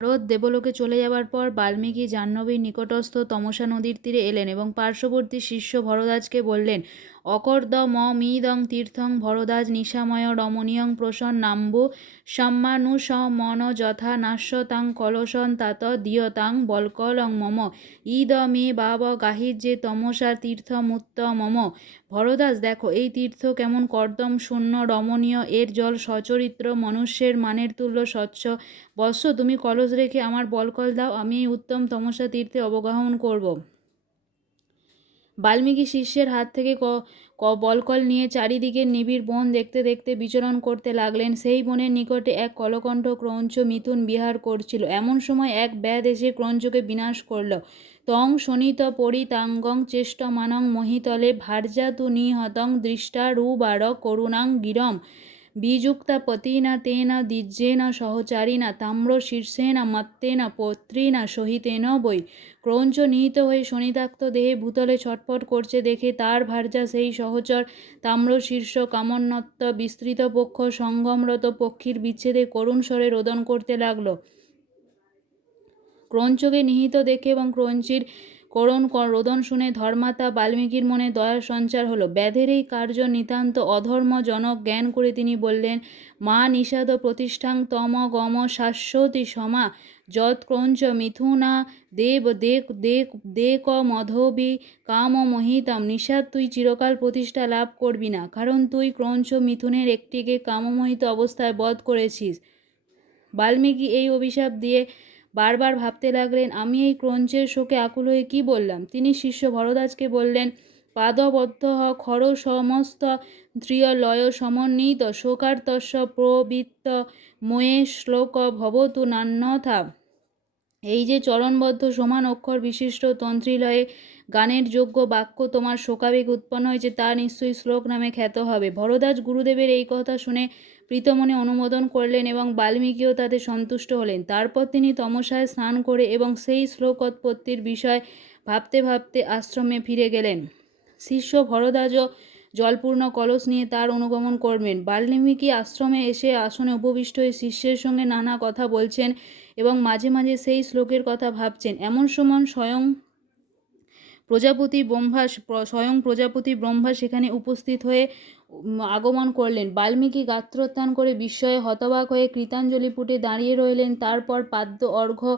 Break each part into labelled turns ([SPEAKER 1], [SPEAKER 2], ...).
[SPEAKER 1] নারদ দেবলোকে চলে যাবার পর বাল্মীকি জাহ্নবীর নিকটস্থ তমসা নদীর তীরে এলেন এবং পার্শ্ববর্তী শিষ্য ভরদাজকে বললেন অকর্দ ম মিদং তীর্থং ভরদাজ নিশাময় রমণীয়ং প্রসন্নাম্বু সম্মানুসমন যথা নাস্যতাং কলসন তাত দিয়তাং বলকলং মম। ইদ মে বাব গাহির যে তমসা তীর্থমুত্ত মম। ভরদাস, দেখো, এই তীর্থ কেমন কর্দম, শূন্য, রমণীয়, এর জল সচরিত্র, মনুষ্যের মানের তুল্য স্বচ্ছ। বৎস, তুমি কলস রেখে আমার বলকল দাও আমি এই উত্তম তমসা তীর্থে অবগাহন করব। বাল্মীকি শিষ্যের হাত থেকে ক ক, বলকল নিয়ে চারিদিকে নিবিড় বন দেখতে দেখতে বিচরণ করতে লাগলেন। সেই বনের নিকটে এক কলকণ্ঠ ক্রঞ্চ মিথুন বিহার করছিল। এমন সময় এক ব্যাধ এসে ক্রঞ্চকে বিনাশ করল। তং শোণিত পরিতাঙ্গং চেষ্টমানং মহিতলে ভার্যা তু নিহতং দৃষ্টারুবার করুণাং গিরম বিযুক্তা পতিনা তেন দ্বিজেন সহচারিণা তাম্র শীর্ষেন মত্তেন পত্রিনা সহিতেন বৈ ক্রঞ্চ নিহিত হয়ে শনিতাক্ত দেহে ভূতলে ছটফট করছে দেখে তার ভার্যা সেই সহচর তাম্র শীর্ষ কামন্নত্ব বিস্তৃত পক্ষ সঙ্গমরত পক্ষীর বিচ্ছেদে করুণ স্বরে রোদন করতে লাগল। ক্রৌঞ্চকে নিহিত দেখে এবং ক্রৌঞ্চির করুণ রোদন শুনে ধর্মাতা বাল্মীকির মনে দয়ার সঞ্চার হলো। ব্যাধের এই কার্য নিতান্ত অধর্মজনক জ্ঞান করে তিনি বললেন, মা নিষাদ প্রতিষ্ঠাং তম গম শাশ্বতী সমা, যৎ ক্রৌঞ্চ মিথুনা, দেব দেক দেক দেক মধবি, কাম মহিতাম, নিষাদ তুই চিরকাল প্রতিষ্ঠা লাভ করবি না, কারণ তুই ক্রঞ্চ মিথুনের একটিকে কামমোহিত অবস্থায় বধ করেছিস। বাল্মীকি এই অভিশাপ দিয়ে বারবার ভাবতে লাগলেন, আমি এই ক্রঞ্চের শোকে আকুল হয়ে কী বললাম? তিনি শিষ্য ভরদাসকে বললেন, পাদবদ্ধ খর সমস্ত ত্রিয়লয় সমন্বিত শোকার্তস্য প্রবৃত্ত, ময়ে শ্লোক ভবতু নান্যথা। এই যে চরণবদ্ধ সমান অক্ষর বিশিষ্ট তন্ত্রীলয়ে গানের যোগ্য বাক্য তোমার শোকাবেগ উৎপন্ন হয়েছে, তা নিশ্চয়ই শ্লোক নামে খ্যাত হবে। ভরদাস গুরুদেবের এই কথা শুনে প্রীতমনে অনুমোদন করলেন এবং বাল্মীকিও তাতে সন্তুষ্ট হলেন। তারপর তিনি তমসায় স্নান করে এবং সেই শ্লোকোৎপত্তির বিষয় ভাবতে ভাবতে আশ্রমে ফিরে গেলেন। শিষ্য ভরদাসও জলপূর্ণ কলস নিয়ে তার অনুগমন করবেন। বাল্মীকি আশ্রমে এসে আসনে উপবিষ্ট হয়ে শিষ্যের সঙ্গে নানা কথা বলছেন এবং মাঝে মাঝে সেই শ্লোকের কথা ভাবছেন। এমন সময় স্বয়ং প্রজাপতি ব্রহ্মা স্বয়ং প্রজাপতি ব্রহ্মা সেখানে উপস্থিত হয়ে আগমন করলেন। বাল্মীকি গাত্রোত্থান করে বিস্ময়ে হতবাক হয়ে কৃতাঞ্জলি পুটে দাঁড়িয়ে রইলেন। তারপর পাদ্য অর্ঘ্য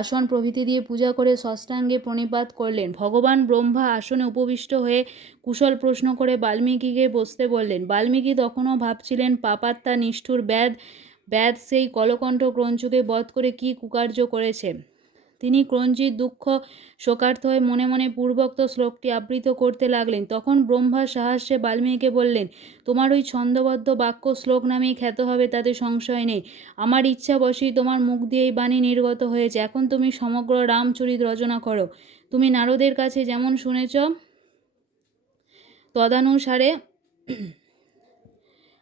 [SPEAKER 1] আসন প্রভৃতি দিয়ে পূজা করে ষষ্ঠাঙ্গে প্রণিপাত করলেন। ভগবান ব্রহ্মা আসনে উপবিষ্ট হয়ে কুশল প্রশ্ন করে বাল্মীকিকে বসতে বললেন। বাল্মীকি তখনও ভাবছিলেন পাপাত্তা নিষ্ঠুর ব্যাধ ব্যাধ সেই কলকণ্ঠ ক্রঞ্চুকে বধ করে কি কুকার্য করেছে? তিনি ক্রঞ্জির দুঃখ শোকার্থ হয়ে মনে মনে পূর্বোক্ত শ্লোকটি আবৃত করতে লাগলেন। তখন ব্রহ্মা সাহায্যে বাল্মীকিকে বললেন, তোমার ওই ছন্দবদ্ধ বাক্য শ্লোক নামেই খ্যাত হবে, তাতে সংশয় নেই। আমার ইচ্ছা বশেই তোমার মুখ দিয়ে এই বাণী নির্গত হয়েছে। এখন তুমি সমগ্র রামচরিত রচনা করো। তুমি নারদের কাছে যেমন শুনেছ, তদানুসারে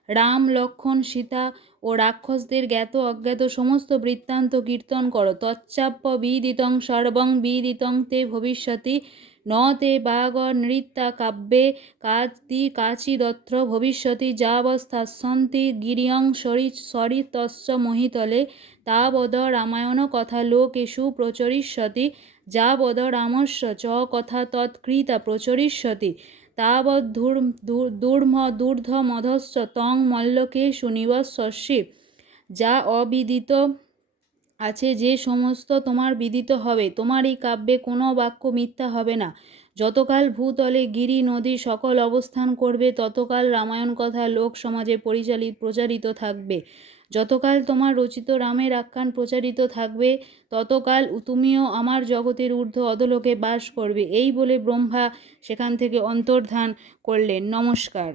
[SPEAKER 1] রাম, লক্ষণ, সীতা ও রাক্ষসদের জ্ঞাত, অজ্ঞাত সমস্ত বৃত্তান্ত কীর্তন করো। তচ্চাপ্য বিদিতং সর্বং বিদিতং তে ভবিষ্যতি, ন তে বাগ নৃত্যা কাব্যে কাতি কাচিদত্র ভবিষ্যতি যাবস্থাসন্তি গিরিয়ং সরি সরিতস্য মহিতলে, তাবদ রামায়ণ কথা লোকেষু প্রচরিষ্যতি, যাবদ রামস্য চ কথা তৎকৃতা প্রচরিষ্যতি। তাবদ্ধূর দূর্ম মধস্য তং মল্লকে নিবস্বস্যে যা অবিদিত আছে যে সমস্ত তোমার বিদিত হবে। তোমার এই কাব্যে কোনো বাক্য মিথ্যা হবে না। যতকাল ভূতলে, গিরি, নদী সকল অবস্থান করবে, ততকাল রামায়ণ কথা লোক সমাজে পরিচালিত প্রচারিত থাকবে। যতকাল তোমার রচিত রামের আখ্যান প্রচারিত থাকবে, ততকাল তুমিও আমার জগতের ঊর্ধ্ব অদলোকে বাস করবে। এই বলে ব্রহ্মা সেখান থেকে অন্তর্ধান করলেন। নমস্কার।